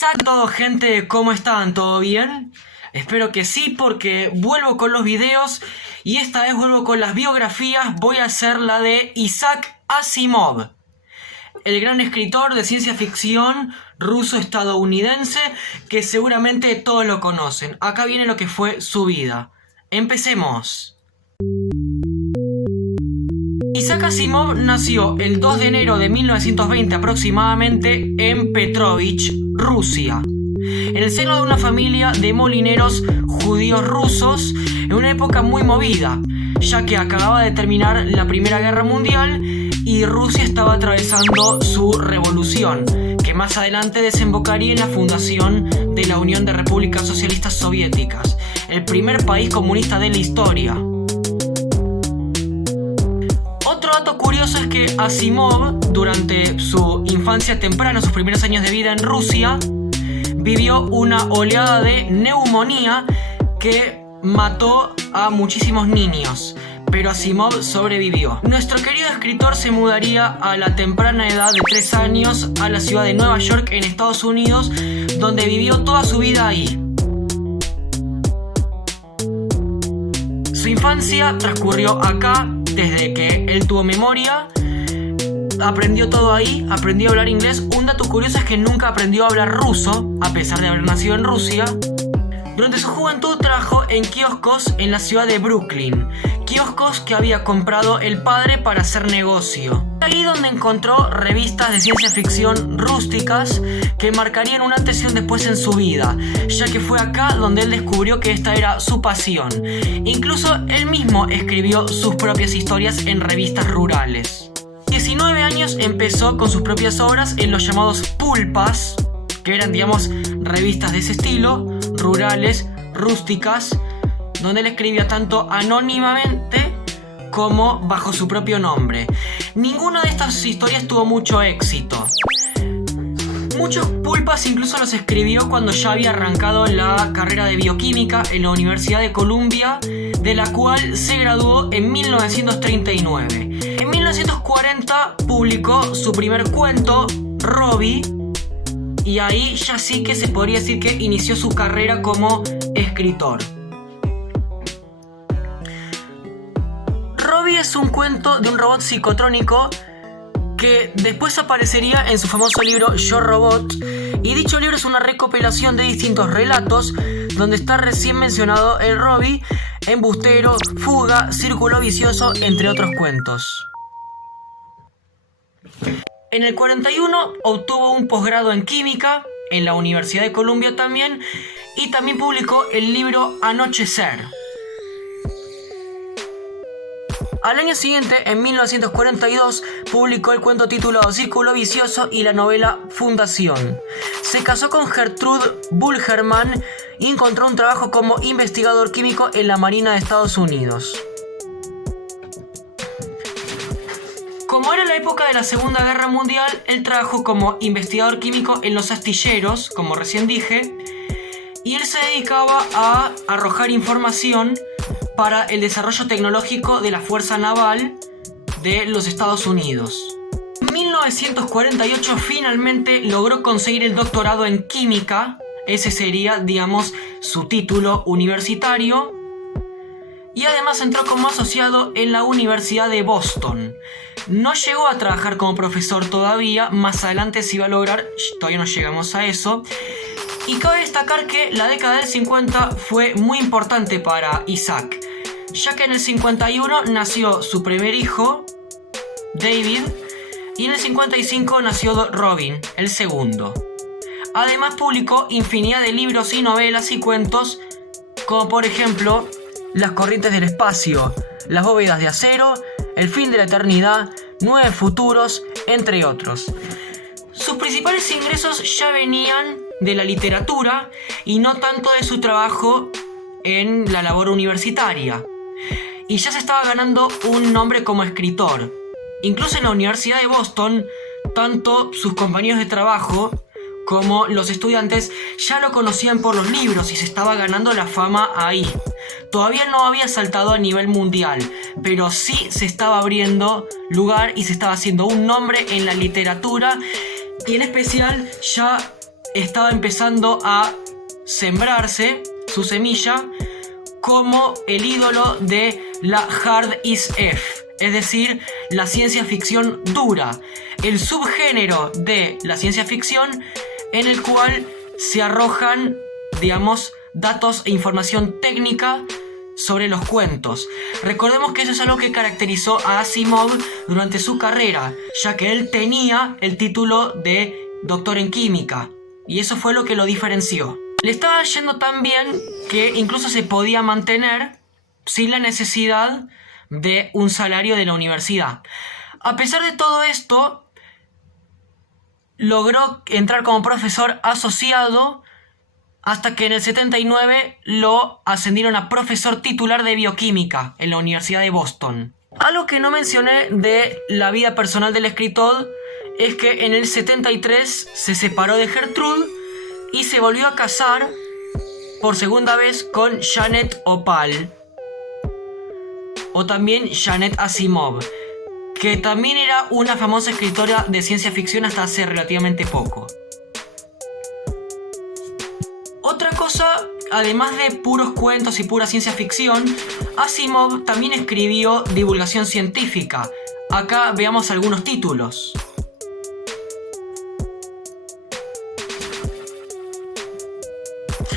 Isaac, todo gente, ¿cómo están? ¿Todo bien? Espero que sí, porque vuelvo con los videos y esta vez vuelvo con las biografías. Voy a hacer la de Isaac Asimov, el gran escritor de ciencia ficción ruso-estadounidense que seguramente todos lo conocen. Acá viene lo que fue su vida. Empecemos. Isaac Asimov nació el 2 de enero de 1920 aproximadamente en Petrovich, Rusia, en el seno de una familia de molineros judíos rusos en una época muy movida, ya que acababa de terminar la Primera Guerra Mundial y Rusia estaba atravesando su revolución, que más adelante desembocaría en la fundación de la Unión de Repúblicas Socialistas Soviéticas, el primer país comunista de la historia. Otro dato curioso es que Asimov, durante su infancia temprana, sus primeros años de vida en Rusia, vivió una oleada de neumonía que mató a muchísimos niños, pero Asimov sobrevivió. Nuestro querido escritor se mudaría a la temprana edad de 3 años a la ciudad de Nueva York, en Estados Unidos, donde vivió toda su vida ahí. Su infancia transcurrió acá, desde que él tuvo memoria. Aprendió todo ahí, aprendió a hablar inglés. Un dato curioso es que nunca aprendió a hablar ruso, a pesar de haber nacido en Rusia. Durante su juventud trabajó en kioscos en la ciudad de Brooklyn, kioscos que había comprado el padre para hacer negocio. Ahí donde encontró revistas de ciencia ficción rústicas que marcarían un antes y un después en su vida, ya que fue acá donde él descubrió que esta era su pasión. Incluso él mismo escribió sus propias historias en revistas rurales. 19 años empezó con sus propias obras en los llamados pulpas, que eran, digamos, revistas de ese estilo, rurales, rústicas, donde él escribía tanto anónimamente como bajo su propio nombre. Ninguna de estas historias tuvo mucho éxito. Muchos pulpas incluso los escribió cuando ya había arrancado la carrera de bioquímica en la Universidad de Columbia, de la cual se graduó en 1939. En 1940 publicó su primer cuento, Robbie, y ahí ya sí que se podría decir que inició su carrera como escritor. Robbie es un cuento de un robot psicotrónico que después aparecería en su famoso libro Yo Robot, y dicho libro es una recopilación de distintos relatos donde está recién mencionado el Robbie, embustero, fuga, círculo vicioso, entre otros cuentos. En el 41 obtuvo un posgrado en química en la Universidad de Columbia también, y también publicó el libro Anochecer. Al año siguiente, en 1942, publicó el cuento titulado Círculo Vicioso y la novela Fundación. Se casó con Gertrude Bulgerman y encontró un trabajo como investigador químico en la Marina de Estados Unidos. Como era la época de la Segunda Guerra Mundial, él trabajó como investigador químico en los astilleros, como recién dije, y él se dedicaba a arrojar información para el desarrollo tecnológico de la Fuerza Naval de los Estados Unidos. En 1948 finalmente logró conseguir el doctorado en química. Ese sería, digamos, su título universitario. Y además entró como asociado en la Universidad de Boston. No llegó a trabajar como profesor todavía, más adelante se iba a lograr, todavía no llegamos a eso. Y cabe destacar que la década del 50 fue muy importante para Isaac, ya que en el 51 nació su primer hijo, David, y en el 55 nació Robin, el segundo. Además publicó infinidad de libros y novelas y cuentos, como por ejemplo Las corrientes del espacio, Las bóvedas de acero, El fin de la eternidad, 9 futuros, entre otros. Sus principales ingresos ya venían de la literatura y no tanto de su trabajo en la labor universitaria. Y ya se estaba ganando un nombre como escritor. Incluso en la Universidad de Boston, tanto sus compañeros de trabajo como los estudiantes ya lo conocían por los libros y se estaba ganando la fama ahí. Todavía no había saltado a nivel mundial, pero sí se estaba abriendo lugar y se estaba haciendo un nombre en la literatura, y en especial ya estaba empezando a sembrarse su semilla como el ídolo de la Hard SF, es decir, la ciencia ficción dura, el subgénero de la ciencia ficción en el cual se arrojan, digamos, datos e información técnica sobre los cuentos. Recordemos que eso es algo que caracterizó a Asimov durante su carrera, ya que él tenía el título de doctor en química, y eso fue lo que lo diferenció. Le estaba yendo tan bien que incluso se podía mantener sin la necesidad de un salario de la universidad. A pesar de todo esto, logró entrar como profesor asociado hasta que en el 79 lo ascendieron a profesor titular de bioquímica en la Universidad de Boston. Algo que no mencioné de la vida personal del escritor es que en el 73 se separó de Gertrude y se volvió a casar por segunda vez con Janet Opal, o también Janet Asimov, que también era una famosa escritora de ciencia ficción hasta hace relativamente poco. Otra cosa, además de puros cuentos y pura ciencia ficción, Asimov también escribió divulgación científica. Acá veamos algunos títulos.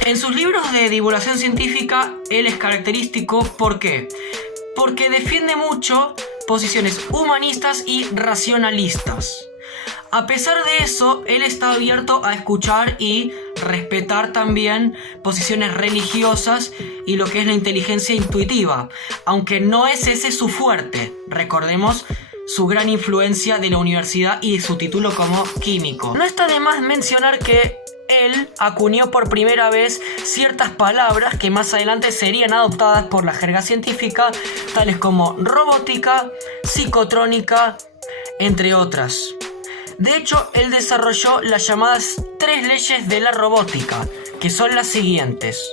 En sus libros de divulgación científica, él es característico. ¿Por qué? Porque defiende mucho posiciones humanistas y racionalistas. A pesar de eso, él está abierto a escuchar y respetar también posiciones religiosas y lo que es la inteligencia intuitiva, aunque no es ese su fuerte. Recordemos su gran influencia de la universidad y su título como químico. No está de más mencionar que él acuñó por primera vez ciertas palabras que más adelante serían adoptadas por la jerga científica, tales como robótica, psicotrónica, entre otras. De hecho, él desarrolló las llamadas 3 leyes de la robótica, que son las siguientes.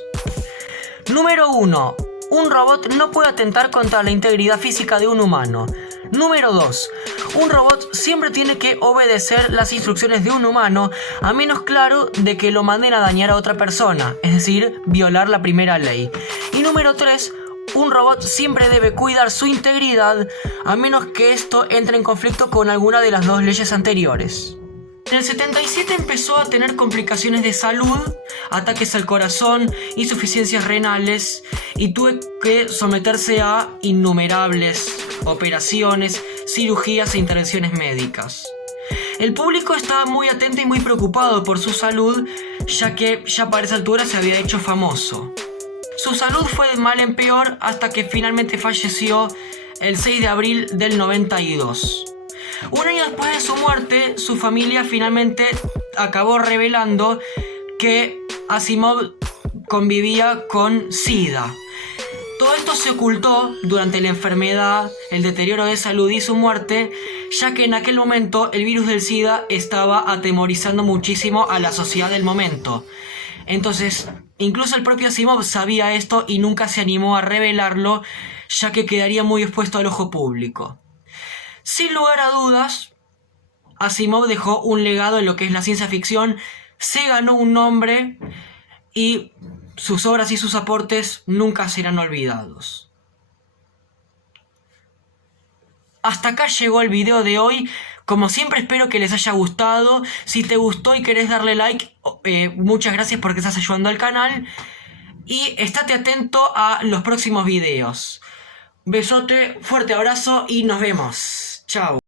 Número 1. Un robot no puede atentar contra la integridad física de un humano. Número 2. Un robot siempre tiene que obedecer las instrucciones de un humano, a menos claro de que lo manden a dañar a otra persona, es decir, violar la primera ley. Y número 3. Un robot siempre debe cuidar su integridad, a menos que esto entre en conflicto con alguna de las 2 leyes anteriores. En el 77 empezó a tener complicaciones de salud, ataques al corazón, insuficiencias renales, y tuvo que someterse a innumerables operaciones, cirugías e intervenciones médicas. El público estaba muy atento y muy preocupado por su salud, ya que ya para esa altura se había hecho famoso. Su salud fue de mal en peor hasta que finalmente falleció el 6 de abril del 92. Un año después de su muerte, su familia finalmente acabó revelando que Asimov convivía con SIDA. Todo esto se ocultó durante la enfermedad, el deterioro de salud y su muerte, ya que en aquel momento el virus del SIDA estaba atemorizando muchísimo a la sociedad del momento. Entonces, incluso el propio Asimov sabía esto y nunca se animó a revelarlo, ya que quedaría muy expuesto al ojo público. Sin lugar a dudas, Asimov dejó un legado en lo que es la ciencia ficción, se ganó un nombre y sus obras y sus aportes nunca serán olvidados. Hasta acá llegó el video de hoy. Como siempre, espero que les haya gustado. Si te gustó y querés darle like, muchas gracias porque estás ayudando al canal. Y estate atento a los próximos videos. Besote, fuerte abrazo y nos vemos. Chao.